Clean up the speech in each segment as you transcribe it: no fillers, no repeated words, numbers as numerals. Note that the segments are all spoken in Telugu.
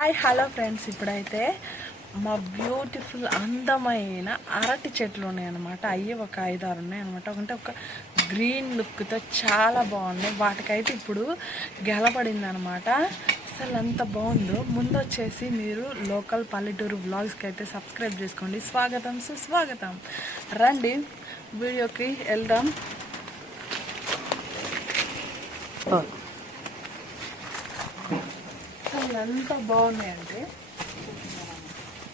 హాయ్ హలో ఫ్రెండ్స్, ఇప్పుడైతే మా బ్యూటిఫుల్ అందమైన అరటి చెట్లు ఉన్నాయన్నమాట. అయ్యి ఒక 5-6 ఉన్నాయన్నమాట. ఒక గ్రీన్ లుక్తో చాలా బాగున్నాయి. వాటికైతే ఇప్పుడు గెలపడింది అనమాట. అసలు ఎంత బాగుందో. ముందు వచ్చేసి మీరు లోకల్ పల్లెటూరు వ్లాగ్స్కి అయితే సబ్స్క్రైబ్ చేసుకోండి. స్వాగతం సుస్వాగతం. రండి వీడియోకి వెళ్దాం. అసలు ఎంత బాగున్నాయంటే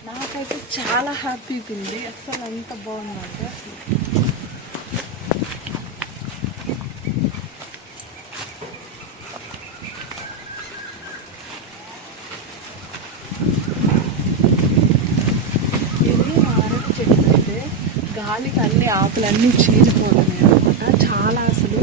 నాకైతే చాలా హ్యాపీ ఉంది. అసలు ఎంత బాగుందంటే ఇది అరటి చెట్టు అయితే గాలికి అన్ని ఆకులన్నీ చీలిపోతున్నాయి అనమాట. చాలా అసలు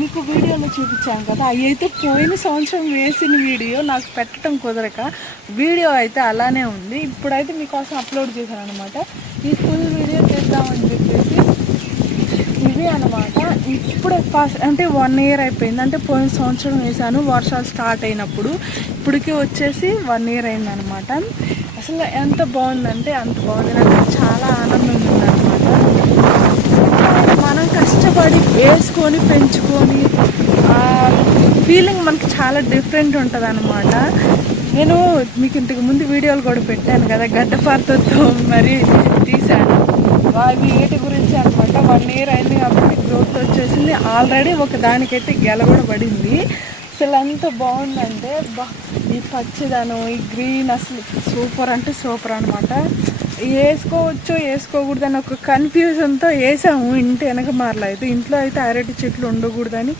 మీకు వీడియోలో చూపించాను కదా, అవి అయితే పోయిన సంవత్సరం వేసిన వీడియో నాకు పెట్టడం కుదరక వీడియో అయితే అలానే ఉంది. ఇప్పుడైతే మీకోసం అప్లోడ్ చేశాను అనమాట. ఈ ఫుల్ వీడియో చేద్దామని చెప్పేసి ఇవి అనమాట. ఇప్పుడే ఫస్ట్ అంటే 1 year అయిపోయింది. అంటే పోయిన సంవత్సరం వేసాను వర్షాలు స్టార్ట్ అయినప్పుడు. ఇప్పటికి వచ్చేసి 1 year అయిందనమాట. అసలు ఎంత బాగుందంటే అంత బాగుంది. నాకు చాలా ఆనందంగా ఉందన్నమాట. మనం కష్టపడి వేసుకొని పెంచుకొని ఫీలింగ్ మనకి చాలా డిఫరెంట్ ఉంటుంది అనమాట. నేను మీకు ఇంతకు ముందు వీడియోలు కూడా పెట్టాను కదా, గడ్డపారతో మరి తీశాను. అవి వీటి గురించి అనమాట. 1 year అయింది కాబట్టి గ్రోత్ వచ్చేసింది. ఆల్రెడీ ఒక దానికైతే గెల కూడా పడింది. అసలు ఎంత బాగుందంటే ఈ పచ్చిదనం, ఈ గ్రీన్ అసలు సూపర్ అంటే సూపర్ అనమాట. వేసుకోవచ్చు వేసుకోకూడదని ఒక కన్ఫ్యూజన్తో వేసాము. ఇంటి వెనక అయితే ఇంట్లో అయితే అరటి చెట్లు ఉండకూడదని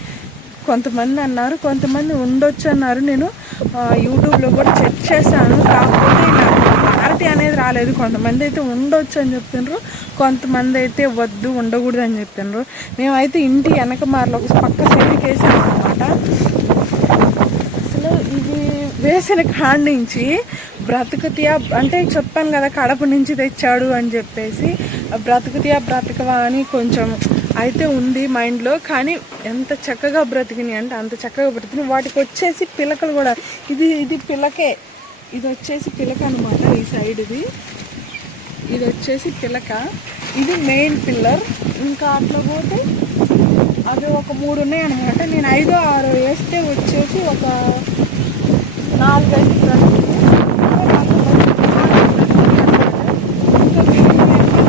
కొంతమంది అన్నారు, కొంతమంది ఉండొచ్చు అన్నారు. నేను యూట్యూబ్లో కూడా చెక్ చేశాను. కాకపోతే నాకు క్లారిటీ అనేది రాలేదు. కొంతమంది అయితే ఉండొచ్చు అని చెప్తున్నారు, కొంతమంది అయితే వద్దు ఉండకూడదు అని చెప్తున్నారు. మేమైతే ఇంటి వెనక ఒక పక్క సైడ్కి వేసాము అనమాట. అసలు ఇది వేసిన కాడి నుంచి బ్రతుకుతియా అంటే చెప్పాను కదా, కడప నుంచి తెచ్చాడు అని చెప్పేసి బ్రతుకుతియా బ్రతకవా అని కొంచెం అయితే ఉంది మైండ్లో. కానీ ఎంత చక్కగా బ్రతికినాయి అంటే అంత చక్కగా బ్రతికినాయి. వాటికి వచ్చేసి పిలకలు కూడా ఇది పిలకే. ఇది వచ్చేసి పిలక అనమాట. ఈ సైడ్ ఇది వచ్చేసి పిలక. ఇది మెయిన్ పిల్లర్. ఇంకా అట్లా పోతే అవి ఒక 3 ఉన్నాయన్నమాట. నేను 5 6 వేస్తే వచ్చేసి ఒక 4-5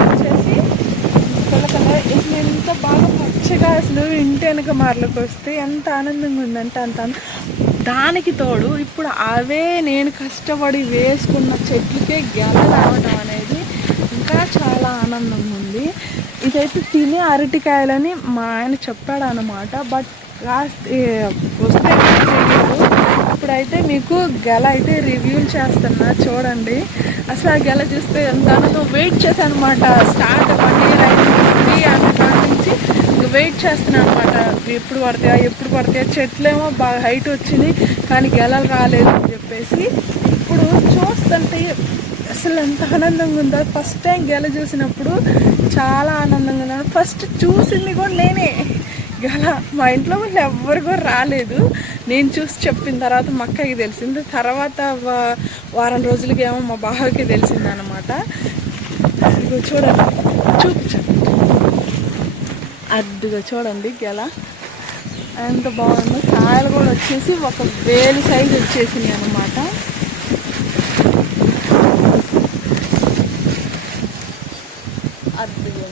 వచ్చేసి పిల్లకల. ఇట్లా ఎంత బాగా పచ్చగా అసలు ఇంటి వెనక వస్తే ఎంత ఆనందంగా ఉందంటే అంత. దానికి తోడు ఇప్పుడు అవే నేను కష్టపడి వేసుకున్న చెట్లకే గెల రావడం అనేది ఇంకా చాలా ఆనందంగా ఉంది. ఇదైతే తినే అరటికాయలని మా ఆయన చెప్పాడు అనమాట. బట్ వస్తే ఇప్పుడైతే మీకు గెల అయితే రివ్యూ చేస్తున్నా చూడండి. అసలు ఆ గెల చూస్తే ఎంత ఆనందం. వెయిట్ చేశాను అనమాట. స్టార్ట్ 1 year అయింది అన్న నుంచి వెయిట్ చేస్తున్నాను అనమాట. ఎప్పుడు పడతాయా చెట్లేమో బాగా హైట్ వచ్చినాయి కానీ గెలలు రాలేదు అని చెప్పేసి. ఇప్పుడు చూస్తుంటే అసలు ఎంత ఆనందంగా ఉందో. ఫస్ట్ టైం గెల చూసినప్పుడు చాలా ఆనందంగా ఉన్నాను. ఫస్ట్ చూసింది కూడా నేనే గెల. మా ఇంట్లో వాళ్ళు ఎవ్వరు కూడా రాలేదు. నేను చూసి చెప్పిన తర్వాత మా అక్కకి తెలిసింది. తర్వాత వారం రోజులకి ఏమో మా బావకి తెలిసింది అనమాట. చూడండి, చూపించండి. అద్దుగా చూడండి గెల ఎంత బాగుందో. కాయలు కూడా వచ్చేసి ఒక వేలు సైజు వచ్చేసినాయి అనమాట. అద్దుగా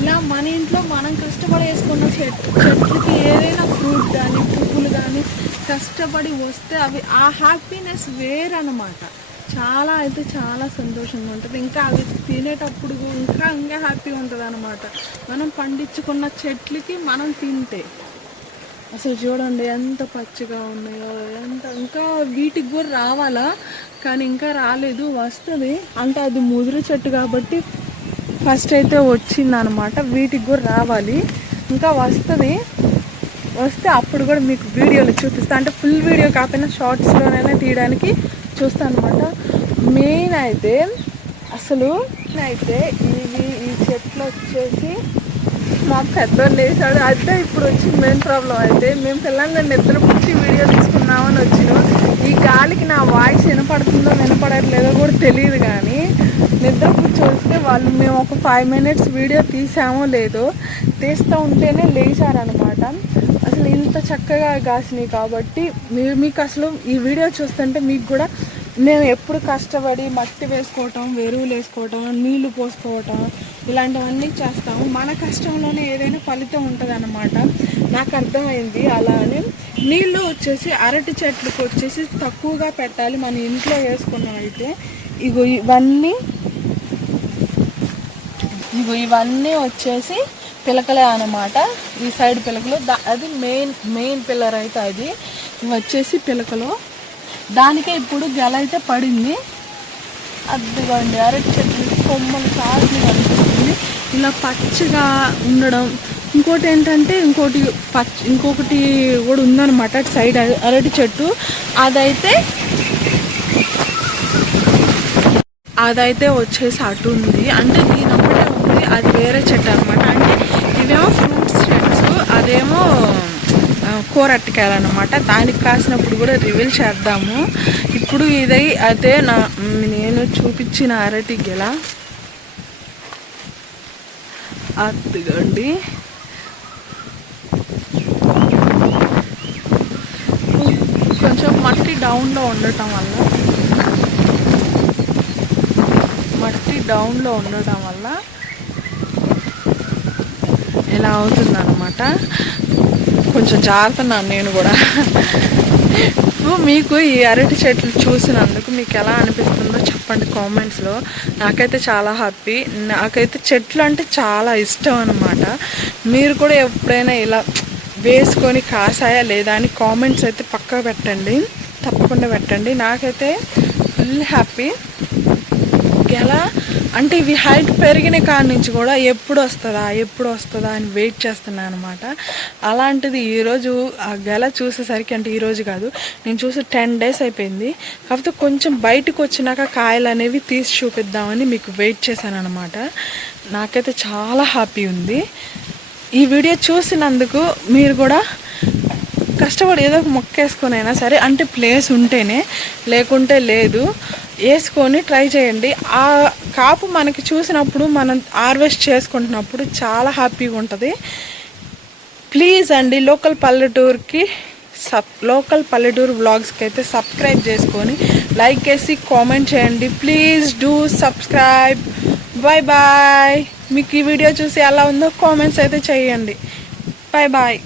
ఇలా మన ఇంట్లో మనం కష్టపడి వేసుకున్న చెట్లకి ఏదైనా ఫ్రూట్ కానీ పువ్వులు కానీ కష్టపడి వస్తే అవి ఆ హ్యాపీనెస్ వేరనమాట. చాలా అయితే చాలా సంతోషంగా ఉంటుంది. ఇంకా అవి తినేటప్పుడు ఇంకా హ్యాపీగా ఉంటుంది అనమాట. మనం పండించుకున్న చెట్లకి మనం తింటే అసలు చూడండి ఎంత పచ్చిగా ఉన్నాయో, ఇంకా వీటికి కూడా రావాలా, కానీ ఇంకా రాలేదు, వస్తుంది. అంటే అది ముదురు చెట్టు కాబట్టి ఫస్ట్ అయితే వచ్చిందనమాట. వీటికి కూడా రావాలి, ఇంకా వస్తుంది. వస్తే అప్పుడు కూడా మీకు వీడియోలు చూపిస్తాను. అంటే ఫుల్ వీడియో కాకపోయినా షార్ట్స్లోనైనా తీయడానికి చూస్తాను అనమాట. మెయిన్ అయితే ఈ చెట్లు వచ్చేసి మా పెద్దోళ్ళు వేసాడు. అయితే ఇప్పుడు వచ్చి మెయిన్ ప్రాబ్లం అయితే మేము పిల్లల్ని నిద్ర పుట్టి వీడియో తీసుకున్నామని వచ్చినాం. ఈ గాలికి నా వాయిస్ వినపడుతుందో వినపడట్లేదో కూడా తెలియదు, కానీ నిద్ర పుచ్చి వస్తే వాళ్ళు మేము ఒక 5 minutes వీడియో తీసామో లేదో తీస్తూ ఉంటేనే లేచారనమాట. అసలు ఇంత చక్కగా కాసినాయి కాబట్టి మీకు అసలు ఈ వీడియో చూస్తుంటే మీకు కూడా మేము ఎప్పుడు కష్టపడి మట్టి వేసుకోవటం, ఎరువులు వేసుకోవటం, నీళ్లు పోసుకోవటం ఇలాంటివన్నీ చేస్తాము. మన కష్టంలోనే ఏదైనా ఫలితం ఉంటుంది అన్నమాట. నాకు అర్థమైంది. అలా అని నీళ్ళు వచ్చేసి అరటి చెట్లకు వచ్చేసి తక్కువగా పెట్టాలి మన ఇంట్లో వేసుకున్నాం అయితే. ఇవన్నీ వచ్చేసి పిలకలే అన్నమాట. ఈ సైడ్ పిలకలు, అది మెయిన్ పిల్లర్ అయితే అది. ఇవి వచ్చేసి పిలకలు. దానికే ఇప్పుడు గెల అయితే పడింది. అదిగోండి అరటి చెట్లు కొమ్మలు కాసి కనిపిస్తుంది. ఇలా పచ్చగా ఉండడం. ఇంకోటి ఏంటంటే ఇంకొకటి కూడా ఉందన్నమాట అటు సైడ్ అరటి చెట్టు. అదైతే వచ్చేసి అటు ఉంది. అంటే దీనప్పుడే ఉంది, అది వేరే చెట్టు అనమాట. అంటే ఇవేమో ఫ్రూట్స్ చెట్స్, అదేమో కూర అరటికాయలు అనమాట. దానికి కాసినప్పుడు కూడా రివీల్ చేద్దాము. ఇప్పుడు అదే నేను చూపించిన అరటి గెల. అదిగండి కొంచెం మట్టి డౌన్లో ఉండటం వల్ల ఇలా అవుతుందన్నమాట. కొంచెం జారుతున్నాను నేను కూడా. మీకు ఈ అరటి చెట్లు చూసినందుకు మీకు ఎలా అనిపిస్తుందో చెప్పండి కామెంట్స్లో. నాకైతే చాలా హ్యాపీ. నాకైతే చెట్లు అంటే చాలా ఇష్టం అన్నమాట. మీరు కూడా ఎప్పుడైనా ఇలా వేసుకొని కాసాయా లేదా అని కామెంట్స్ అయితే పక్కా పెట్టండి, తప్పకుండా పెట్టండి. నాకైతే ఫుల్ హ్యాపీ. ఎలా అంటే ఇవి హైట్ పెరిగిన కాడి నుంచి కూడా ఎప్పుడు వస్తుందా అని వెయిట్ చేస్తున్నాను అనమాట. అలాంటిది ఈరోజు ఆ గెల చూసేసరికి, అంటే ఈరోజు కాదు, నేను చూసి 10 days అయిపోయింది. కాకపోతే కొంచెం బయటకు వచ్చినాక కాయలు అనేవి తీసి చూపిద్దామని మీకు వెయిట్ చేశాను అనమాట. నాకైతే చాలా హ్యాపీ ఉంది. ఈ వీడియో చూసినందుకు మీరు కూడా కష్టపడి ఏదో ఒక మొక్క వేసుకొని అయినా సరే, అంటే ప్లేస్ ఉంటేనే, లేకుంటే లేదు, వేసుకొని ట్రై చేయండి. ఆ కాపు మనకి చూసినప్పుడు మనం హార్వెస్ట్ చేసుకుంటున్నప్పుడు చాలా హ్యాపీగా ఉంటుంది. ప్లీజ్ అండి లోకల్ పల్లెటూరు వ్లాగ్స్కి అయితే సబ్స్క్రైబ్ చేసుకొని లైక్ చేసి కామెంట్ చేయండి. Please do subscribe. బాయ్. మీకు ఈ వీడియో చూసి ఎలా ఉందో కామెంట్స్ అయితే చేయండి. బాయ్.